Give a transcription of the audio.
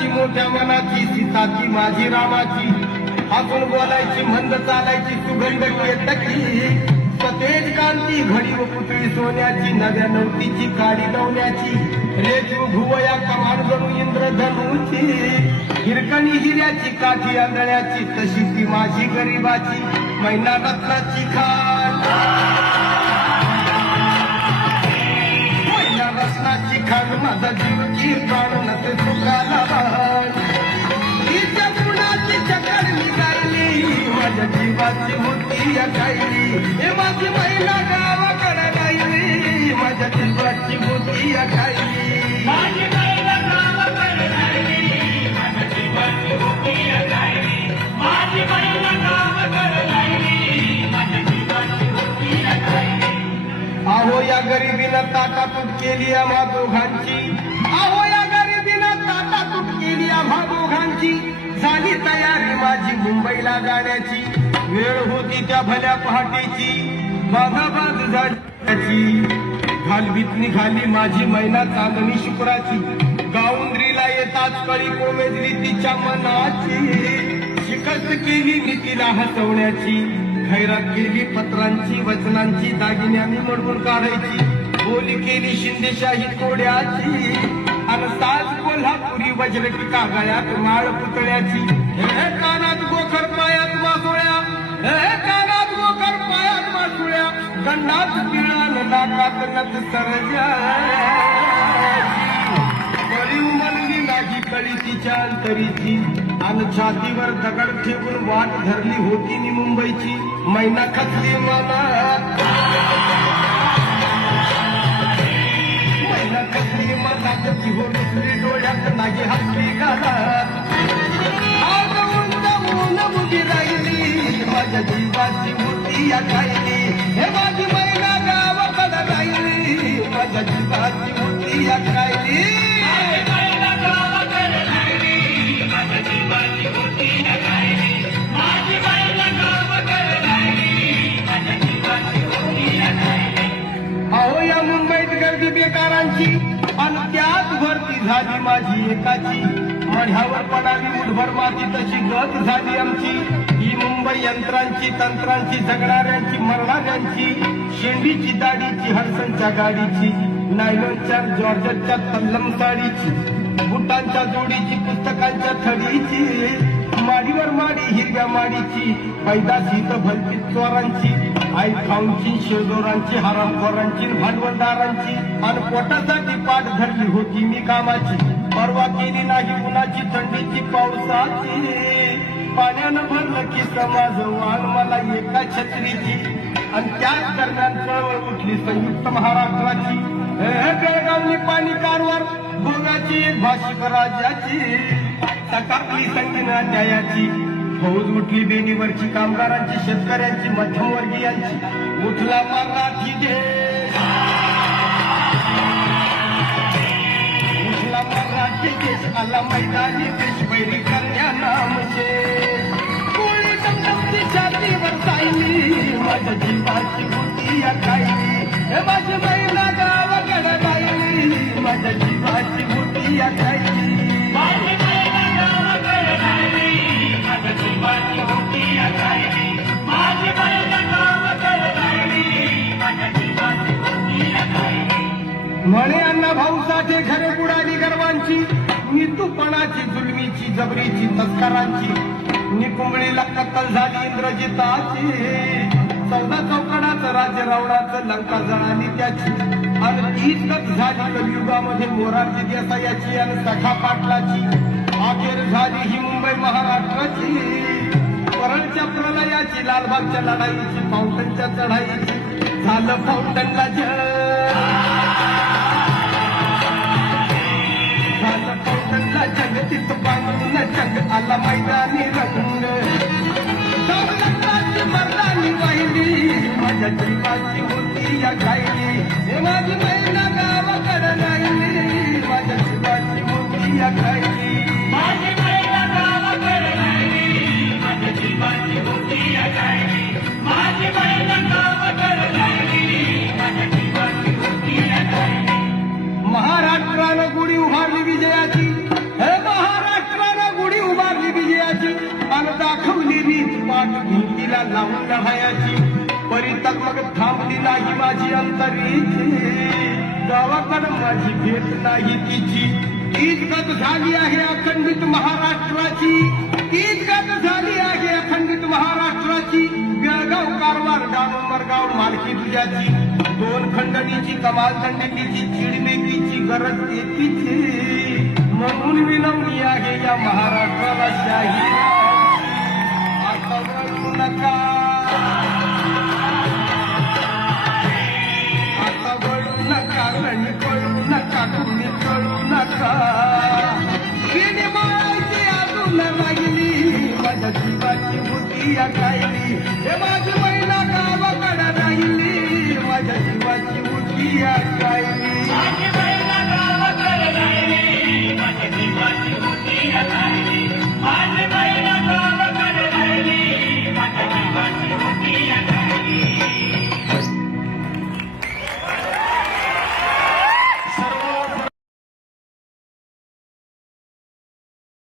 लखनाची मोठ्या मनाची सीताची माझी रामाची हसून बोलायची मंद चालायची सुगंध केतकी सतेज कांती घडी व पुतळी सोन्याची नव्या नवतीची काडी लावण्याची रेजू भुवया कमान जणू इंद्रधनुची हिरकणी हिऱ्याची काठी आंधळ्याची तशी ती माझी गरीबाची मैना रत्नाची खान मैना रत्नाची खान माझा जीव की प्राण नसे सुखाला तिच्या गुणाची चक्कर निघाली माझ्या जीवाची होती अकायली हे माझी मैना गावाकडे राहिली माझ्या जीवाची होती अकायली माझी मैना गावाकडे राहिली माझ्या जीवाची होती अकायली माझी मैना गावाकडे राहिली माझ्या जीवाची होती अकायली अहो या गरिबीनं ताटातूट केली आम्हा दोघांची अहो या गरिबीनं ताटातूट केली आम्हा दोघांची झाली तयारी माझी मुंबईला जाण्याची वेळ होती त्या भल्या पहाटेची बाजाबाज झाडाची घालवीत निघाली माझी मैना चांदणी शुक्राची गाऊंद्रीला येताच कळी कोमेजली तिच्या मनाची शिकस्त केली मी तिला हसवण्याची खैरात केली पत्रांची वचनांची दागिन्यांनी मडवून काढायची बोली केली शिंदेशाही कोड्याची आणि साज कोल्हापुरी वज्रटी कागळ्यात माळ पुतळ्याची हे कानात गोखर पायात मासोळ्या हे कानात गोखर पायात मासोळ्या गंडात पिळान नाकात नथ सरजा बरी उमलली माझी कळी तिच्या अंतरीची आणि छातीवर दगड ठेवून वाट धरली होती मी मुंबईची मैना खचली मला मैना खचली मला कशी हो दुसरी डोळ्यात नाही हसली घालात उभी राहिली माझ्या जीवाची मूर्ती अकायली हे माझी मैना गावाकडे राहिली माझ्या जीवाची मूर्ती अकायली अहो या मुंबईत गर्दी बेकारांची आणि त्यात भरती झाली माझी एकाची मढ्यावर पडाली मुठभर माती तशी गत झाली आमची ही मुंबई यंत्रांची तंत्रांची जगणाऱ्यांची मरणाऱ्यांची शेंडीची दाढीची हडसनच्या गाडीची नायलॉनच्या जॉर्जटच्या तल्लम साडीची बुटांच्या जोडीची पुस्तकांच्या थडीची माडीवर माडी हिरव्या माडीची पैदाशी तर भलतीत चोरांची आई खाऊंची शेजोरांची हरामखोरांची भांडवलदारांची आणि पोटासाठी पाठ धरली होती मी कामाची परवा केली नाही उन्हाची थंडीची पावसाची पाण्यानं भरलं की समाज वाण मला एका छत्रीची आणि त्याच दरम्यान चळवळ उठली संयुक्त महाराष्ट्राची बेळगावनी पाणी कारवार भोगाची एक भाषिक राज्याची सकाळी संगीना न्यायाची फौज उठली बेनीवरची कामगारांची शेतकऱ्यांची मध्यमवर्गीयांची उठला मराठी देश उठला मराठी देश आला मैदानी देश बैरी करण्या नामचे कोळी टमटमची छातीवर सायली माझ्या जीवाची बुद्धी अकायली हे माझी मैना गावाकडे राहिली माझ्या जीवाची बुद्धी अकायली म्हणे अण्णा भाऊ साठे घरे बुडाली गर्वांची नितूपणाची जुलमीची जबरीची तस्करांची निकुंबळीला कत्तल झाली इंद्रजिताची चौदा चौकडाचं राज्य रावणाचं लंका जळाली त्याची आणि तीच गत झाली कलियुगामध्ये मोरारजी देसायाची आणि सखा पाटलाची अखेर झाली ही मुंबई महाराष्ट्राची परळच्या प्रलयाची लालबागच्या लढाईची फाउंटनच्या चढाईची झालं फाउंटनला झालं फाउंटनला जगतीत बांधून जग आला मैदानी रंग मर्दानी वाहिली माझ्या जीवाची होती या खायली हे माझी मैना गावाकडे राहिली माझ्या जीवाची होती या खायली माझी मैना गावाकडे राहिली माझ्या जीवाची होती या खायली माझी मैना गावाकडे राहिली माझ्या जीवाची होती या खायली महाराष्ट्रानं गुढी उभारली विजयाची हे महाराष्ट्र वाट भिंतीला लावून लढायाची परितक मग थांबली नाही माझी अंतरीची गावाकडं माझी भेट नाही तिची तीच गत झाली आहे अखंडित महाराष्ट्राची तीच गत झाली आहे अखंडित महाराष्ट्राची बेळगाव कारवार डहाणू मरगाव मालकी तुझ्याची दोन खंडणीची कमाल दंडकीची चिडमेकीची गरज एकीची म्हणून विनवणी आहे या महाराष्ट्राला शाही आता वळू नका आता वळू नका रण कळू नका तुम्ही कळू नका किणी मारायची अजून राहिली माझ्या जीवाची होती या कायली हे माझी